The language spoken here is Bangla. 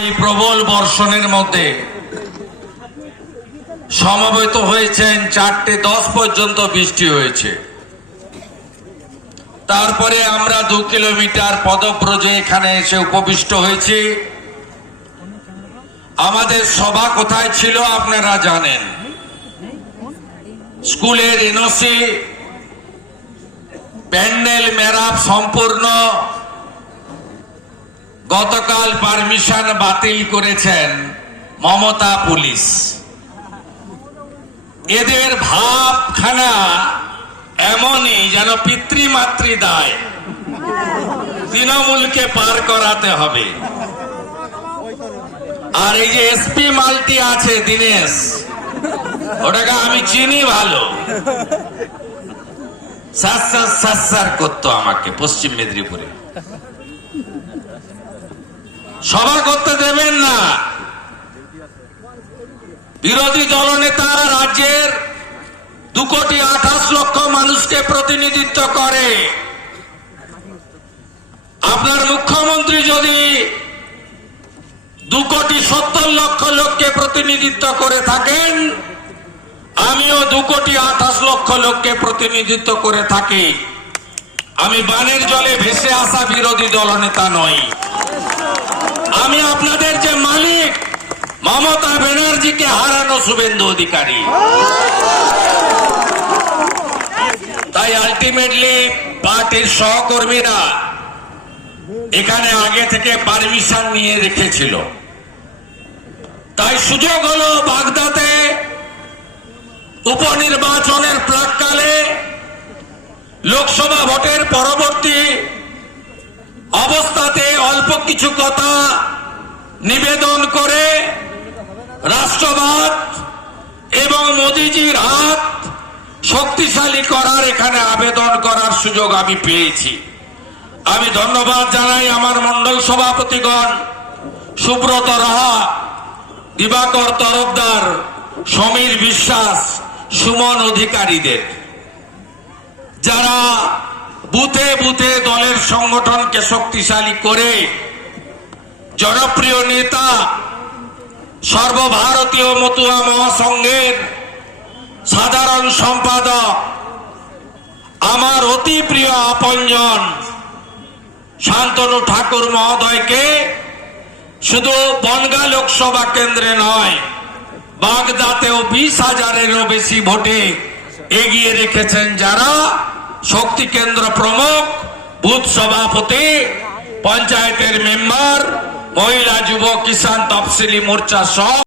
এই প্রবল বর্ষণের মধ্যে সমবেত হয়েছেন। 4:10 পর্যন্ত বৃষ্টি হয়েছে। তারপরে আমরা 2 কিলোমিটার পদব্রজে এখানে এসে উপবিষ্ট হয়েছি। আমাদের সভা কোথায় ছিল আপনারা জানেন। স্কুলের এনওসি প্যান্ডেল মেরাপ সম্পূর্ণ। গতকাল পারমিশন বাতিল করেছেন মমতা পুলিশ। এদের ভাবখানা এমনই যেন পিতৃমাতৃ দায় তৃণমূলকে পার করাতে হবে। আর এই যে এসপি মালটি আছে দীনেশ, ওটাকে আমি চিনি ভালো। সার করতো আমাকে পশ্চিম মেদিনীপুরে। সভা করতে দেবেন না। বিরোধী দলনেতা রাজ্যের 2,28,00,000 মানুষকে প্রতিনিধিত্ব করে। আপনার মুখ্যমন্ত্রী যদি 2,70,00,000 লোককে প্রতিনিধিত্ব করে থাকেন, আমিও 2,28,00,000 লোককে প্রতিনিধিত্ব করে থাকি। আমি বানের জলে ভেসে আসা বিরোধী দলনেতা নই। আমি আপনাদের যে মালিক মমতা ব্যানার্জিকে হারানো শুভেন্দু অধিকারী। তাই আলটিমেটলি পার্টির সহকর্মীরা এখানে আগে থেকে পারমিশন নিয়ে রেখেছিল। তাই সুযোগ হলো বাগদাতে উপনির্বাচনের প্রাক্কালে লোকসভা ভোটের পরবর্তী অবস্থাতে অল্প কিছু কথা নিবেদন করে রাষ্ট্রবাদ এবং মোদিজির হাত শক্তিশালী করার এখানে আবেদন করার সুযোগ আমি পেয়েছি। আমি ধন্যবাদ জানাই আমার মন্ডল সভাপতিগণ সুব্রত রাহা, দিবাকর তরফদার, সমীর বিশ্বাস, সুমন অধিকারীদের, যারা বুথে বুথে দলের সংগঠনকে শক্তিশালী করে জনপ্রিয় নেতা সর্বভারতীয় মতুয়া মহাসংঘের সাধারণ সম্পাদক আমার অতি প্রিয় আপনজন শান্তনু ঠাকুর মহোদয়কে শুধু বনগাঁ লোকসভা কেন্দ্রে নয়, বাগদাতেও 20,000-এরও বেশি ভোটে এগিয়ে রেখেছেন। যারা শক্তি কেন্দ্র প্রমুখ, বুথ সভাপতি, পঞ্চায়েতের মেম্বার, মহিলা যুব কিষাণ তফসিলি মোর্চা সহ